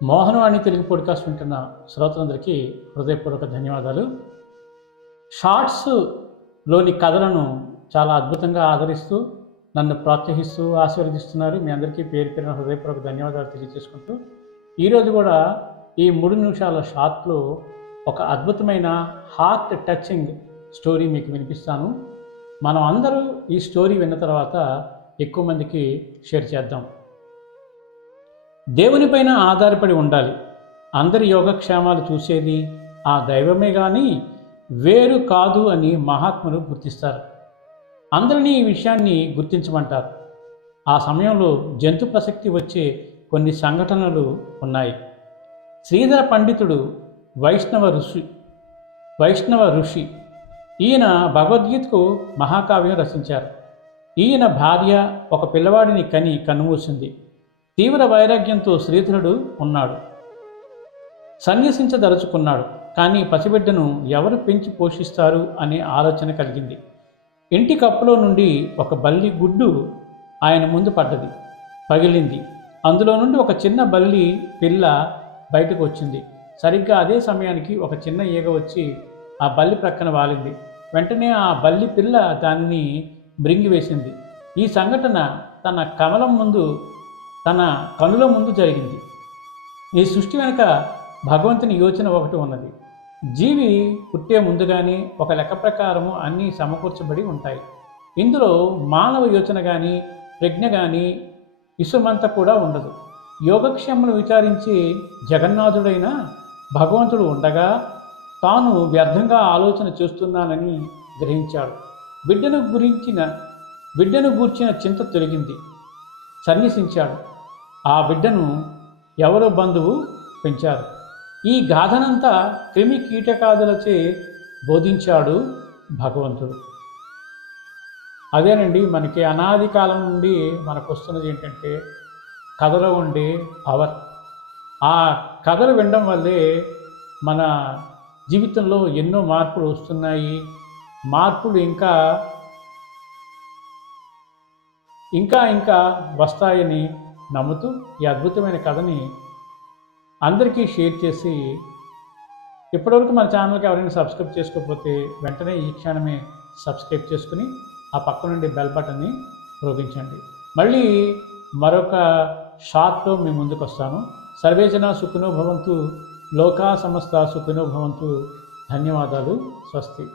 Mohanavani Telugu podcast వింటున్న శ్రోతలందరికీ హృదయపూర్వక ధన్యవాదాలు. షార్ట్స్లోని కథలను చాలా అద్భుతంగా ఆదరిస్తూ నన్ను ప్రోత్సహిస్తూ ఆశీర్వదిస్తున్నారు. మీ అందరికీ పేరు పేరున హృదయపూర్వక ధన్యవాదాలు తెలియజేసుకుంటూ ఈరోజు కూడా ఈ 3 నిమిషాల షార్ట్లో ఒక అద్భుతమైన హార్ట్ టచింగ్ స్టోరీ మీకు వినిపిస్తాను. మనం అందరూ ఈ స్టోరీ విన్న తర్వాత ఎక్కువ మందికి షేర్ చేద్దాం. దేవునిపైన ఆధారపడి ఉండాలి. అందరి యోగక్షేమాలు చూసేది ఆ దైవమే కానీ వేరు కాదు అని మహాత్ములు గుర్తిస్తారు. అందరినీ ఈ విషయాన్ని గుర్తించమంటారు. ఆ సమయంలో జంతు ప్రసక్తి వచ్చే కొన్ని సంఘటనలు ఉన్నాయి. శ్రీధర పండితుడు వైష్ణవ ఋషి. ఈయన భగవద్గీతకు మహాకావ్యం రచించారు. ఈయన భార్య ఒక పిల్లవాడిని కని కన్నుమూసింది. తీవ్ర వైరాగ్యంతో శ్రీధరుడు ఉన్నాడు. సన్యసించదలుచుకున్నాడు. కానీ పసిబిడ్డను ఎవరు పెంచి పోషిస్తారు అనే ఆలోచన కలిగింది. ఇంటి కప్పులో నుండి ఒక బల్లి గుడ్డు ఆయన ముందు పగిలింది. అందులో నుండి ఒక చిన్న బల్లి పిల్ల బయటకు వచ్చింది. సరిగ్గా అదే సమయానికి ఒక చిన్న ఈగ వచ్చి ఆ బల్లి ప్రక్కన వాలింది. వెంటనే ఆ బల్లి పిల్ల దానిని మృంగివేసింది. ఈ సంఘటన తన కనుల ముందు జరిగింది. ఈ సృష్టి వెనుక భగవంతుని యోచన ఒకటి ఉన్నది. జీవి పుట్టే ముందుగానే ఒక లెక్క ప్రకారము అన్నీ సమకూర్చబడి ఉంటాయి. ఇందులో మానవ యోచన కానీ ప్రజ్ఞ కానీ ఇసుమంత కూడా ఉండదు. యోగక్షేమను విచారించి జగన్నాథుడైన భగవంతుడు ఉండగా తాను వ్యర్థంగా ఆలోచన చేస్తున్నానని గ్రహించాడు. బిడ్డను గూర్చిన చింత తొలగింది. సన్యసించాడు. ఆ బిడ్డను ఎవరో బంధువు పెంచారు. ఈ గాథనంతా క్రిమి కీటకాదులచే బోధించాడు భగవంతుడు. అదేనండి మనకి అనాది కాలం నుండి మనకు వస్తున్నది ఏంటంటే కథలో ఉండే పవర్. ఆ కథలు వినడం వల్లే మన జీవితంలో ఎన్నో మార్పులు వస్తున్నాయి. మార్పులు ఇంకా వస్తాయని నమ్ముతూ ఈ అద్భుతమైన కథని అందరికీ షేర్ చేసి, ఇప్పటివరకు మన ఛానల్కి ఎవరైనా సబ్స్క్రైబ్ చేసుకోకపోతే వెంటనే ఈ క్షణమే సబ్స్క్రైబ్ చేసుకుని ఆ పక్క నుండి బెల్ బటన్ని ప్రోగించండి. మళ్ళీ మరొక షార్ట్లో మీ ముందుకు వస్తాను. సర్వేజన సుఖినో భవంతు, లోకా సమస్త సుఖినో భవంతు. ధన్యవాదాలు. స్వస్తి.